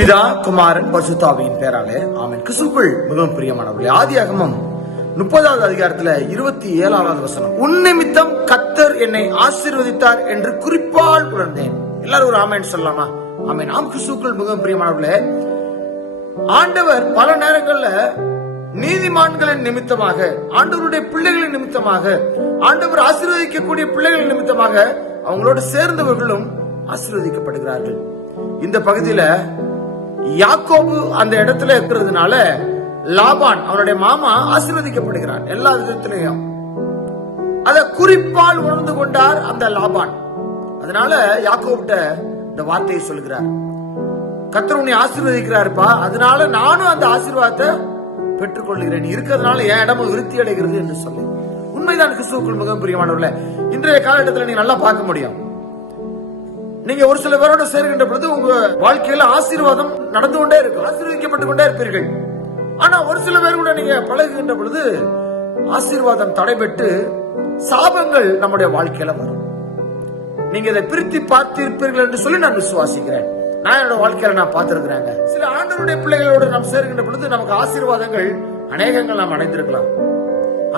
பிதா குமாரன் பசுதாவியின் பேராலே ஆமன். கிசுக்குள் மிகவும் பிரியமானவர்களே ஆதியாகமம் முப்பதாவது அதிகாரத்துல இருபத்தி ஏழாவது வசனம் உன்னிமித்தம் கத்தர் என்னை ஆசீர்வதித்தார் என்று குறிப்பால் உணர்ந்தேன். எல்லாரும் ஒரு ஆமேன் சொல்லலாமா? ஆமேன். ஆம் கிசுக்குள் மிகவும் பிரியமானவர்களே ஆண்டவர் பல நேரங்கள்ல நீதிமான்களின் நிமித்தமாக ஆண்டவருடைய பிள்ளைகளின் நிமித்தமாக ஆண்டவர் ஆசீர்வதிக்கக்கூடிய பிள்ளைகளின் நிமித்தமாக அவங்களோடு சேர்ந்தவர்களும் ஆசீர்வதிக்கப்படுகிறார்கள். இந்த பகுதியில யாக்கோபு அந்த இடத்துல இருக்கிறதுனால லாபான் அவனுடைய மாமா ஆசீர்வதிக்கப்படுகிறான் எல்லா விதத்திலையும். அத குறிப்பால் உணர்ந்து கொண்டார் அந்த லாபான். அதனால யாக்கோபிட்ட இந்த வார்த்தையை சொல்கிறார். கத்தர் உன்னை ஆசீர்வதிக்கிறாருப்பா. அதனால நானும் அந்த ஆசீர்வாதத்தை பெற்றுக்கொள்கிறேன். இருக்கிறதுனால என் இடமும் விருத்தி அடைகிறது என்று சொல்லி. உண்மைதான் கிறிஸ்துவுக்குள் மிகவும் பிரியமானவர்களே இன்றைய காலகட்டத்தில் நீங்க நல்லா பார்க்க முடியும். நீங்க ஒரு சில பேரோட சேர்கின்ற பொழுது உங்க வாழ்க்கையில ஆசீர்வாதம் நடந்து கொண்டே இருக்கும். ஆசீர்வதிக்கப்பட்டு கொண்டே இருப்பீர்கள். ஆனா ஒரு சில பேர் கூட நீங்க பழகுகின்ற பொழுது ஆசீர்வாதம் தடைபட்டு சாபங்கள் நம்முடைய வாழ்க்கையில வரும். நீங்க இதை பிரித்து பார்த்திருப்பீர்கள் என்று சொல்லி நான் விசுவாசிக்கிறேன். நான் என்னோட வாழ்க்கையில நான் பார்த்திருக்கிறாங்க. சில ஆண்டவருடைய பிள்ளைகளோடு நாம் சேர்கின்ற பொழுது நமக்கு ஆசீர்வாதங்கள் அநேகங்கள் நாம் அடைந்திருக்கலாம்.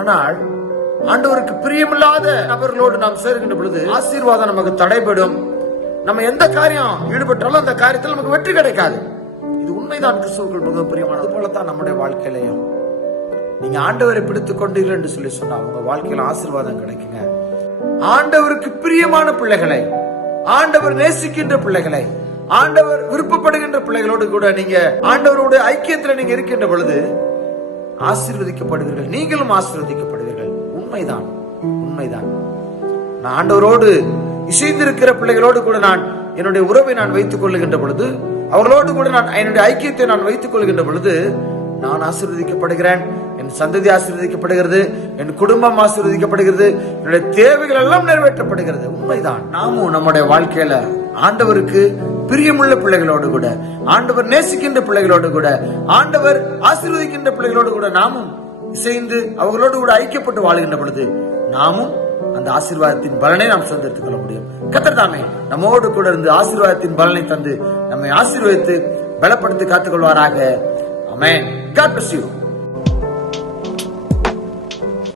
ஆனால் ஆண்டவருக்கு பிரியமில்லாத நபர்களோடு நாம் சேர்கின்ற பொழுது ஆசீர்வாதம் நமக்கு தடைபடும். நம்ம எந்த காரியம் ஈடுபட்டாலும் அந்த காரியத்தில் நமக்கு வெற்றி கிடைக்காது. இது உண்மைதான் கிறிஸ்துவுக்குள் மிகவும் பிரியமானது போலத்தான் நம்முடைய வாழ்க்கையிலையும். நீங்க ஆண்டவரை பிடித்துக் கொண்டீர்கள் என்று சொல்லி சொன்னா உங்க வாழ்க்கையில ஆசீர்வாதம் கிடைக்குங்க. ஆண்டவருக்கு பிரியமான பிள்ளைகளை ஆண்டவர் நேசிக்கின்ற பிள்ளைகளை ஆண்டவர் விருப்பப்படுகின்ற பிள்ளைகளோடு கூட நீங்க ஆண்டவரோட ஐக்கியத்துல நீங்க இருக்கின்ற பொழுது ஆசீர்வதிக்கப்படுவீர்கள். நீங்களும் ஆசீர்வதிக்கப்படுவீர்கள். உண்மைதான் உண்மைதான். நான் ஆண்டவரோடு இசைந்திருக்கிற பிள்ளைகளோடு கூட நான் என்னுடைய உறவை நான் வைத்துக் கொள்ளுகின்ற பொழுது அவர்களோடு கூட நான் என்னுடைய ஐக்கியத்தை நான் வைத்துக் கொள்கின்ற பொழுது நான் ஆசீர்வதிக்கப்படுகிறேன் என் சந்ததி ஆசீர்வதிக்கப்படுகிறது என் குடும்பம் ஆசீர்வதிக்கப்படுகிறது என்னுடைய தேவைகள் எல்லாம் நிறைவேற்றப்படுகிறது. உண்மைதான். நாமும் நம்முடைய வாழ்க்கையில ஆண்டவருக்கு பிரியமுள்ள பிள்ளைகளோடு கூட ஆண்டவர் நேசிக்கின்ற பிள்ளைகளோடு கூட ஆண்டவர் ஆசீர்வதிக்கின்ற பிள்ளைகளோடு கூட நாமும் இசைந்து அவர்களோடு கூட ஐக்கியப்பட்டு வாழ்கின்ற பொழுது நாமும் அந்த ஆசீர்வாதத்தின் பலனை நாம் சொந்தெடுத்துக் கொள்ள முடியும். கத்தர் தாமே நம்மோடு கூட இருந்து ஆசீர்வாதத்தின் பலனை தந்து நம்மை ஆசீர்வதித்து பலப்படுத்தி காத்துக் கொள்வாராக அமேன் காட் bless